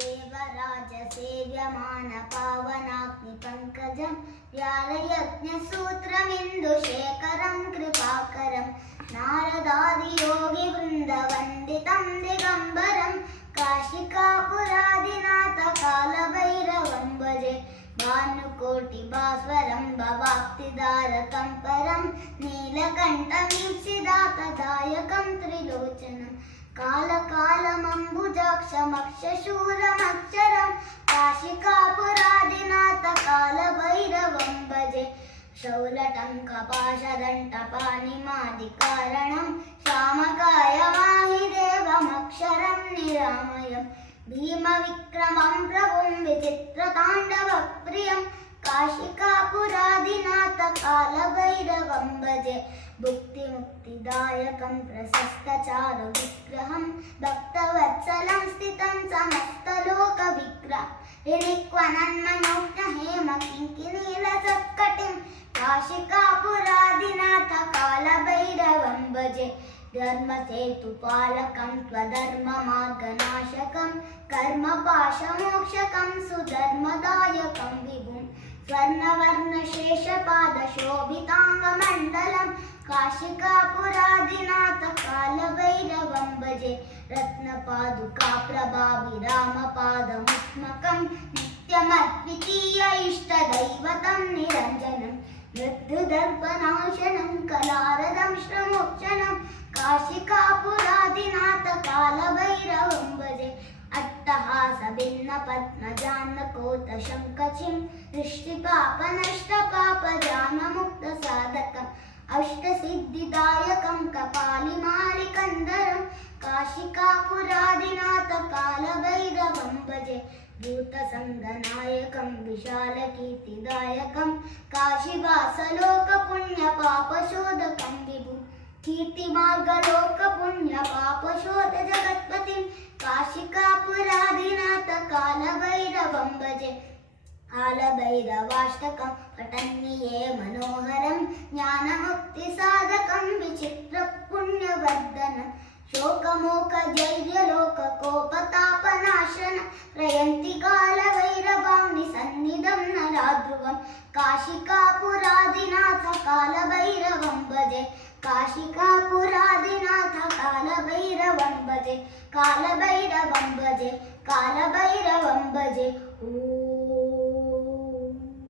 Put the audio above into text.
देवराज सेव्यमान पावनाग्नि पंकजं व्यालयज्ञसूत्रमिन्दुशेखरं कृपाकरं नारदादि योगी वृन्दवन्दितं दिगम्बरं काशिकापुरादिनाथ कालभैरवं भजे भानुकोटि भास्वरं भवाप्तिदारकं परं नीलकण्ठमीप्सिदातदायकं त्रिलोचनं कालकालमम्बुजाक्षमक्षशूरमक्षरं काशिकापुरादिनाथ कालभैरवं भजे शौलटङ्कपाशदण्टपाणिमादिकारणं श्यामकायवाहिदेवमक्षरं निरामयं भीमविक्रमं प्रभुं विचित्रताण्डवप्रियं काशिकापुरादिनाथ कालभैरवं भजे भुक्तिमुक्तिदायकं प्रशस्तचारुविग्रहं भक्तवत्सलं स्थितं समस्तलोकविग्रहं ऋणिक्वनन्मनोज्ञहेमकिङ्किणीलसत्कटिं काशिकापुरादिनाथ कालभैरवं भजे धर्मसेतुपालकं त्वधर्ममार्गनाशकं कर्मपाशमोक्षकं सुधर्मदायकं विभुं स्वर्णवर्णशेषपादशोभिताङ्गमण्डलं काशिकापुरादिनाथ कालभैरवं भजे रत्नपादुकाप्रभाभिरामपादमुष्मकं नित्यमद्वितीय इष्टदैवतं निरञ्जनं मृत्युदर्पनाशनं कलारदं श्रमोक्षणं काशिकापुरादिनाथ कालभैरवं भजे अट्टहासभिन्नपद्मजानकोतशङ्कचिं दृष्टिपापनष्टपापजानमुक्तसाधकम् अष्टसिद्धिदायकं कपालिमालिकन्धरं काशिकापुरादिनाथ कालभैरवं भजे भूतसङ्गनायकं विशालकीर्तिदायकं काशीवासलोकपुण्यपापशोधकं विभुं कीर्तिमार्गलोकपुण्यपापशोधजगत्पतिं काशिकापुरादिनाथ कालभैरवं भजे कालभैरवाष्टकं पठन्निये मनोहरं ज्ञानमुक्तिसाधकं विचित्रपुण्यवर्धनं शोकमोकजैर्यलोककोपतापनाशन प्रयन्ति कालभैरवाग्नि सन्निधं नराध्रुवं काशिकापुरादिनाथ कालभैरवं भजे काशिकापुरादिनाथ कालभैरवं भजे कालभैरवं भजे कालभैरवं भजे।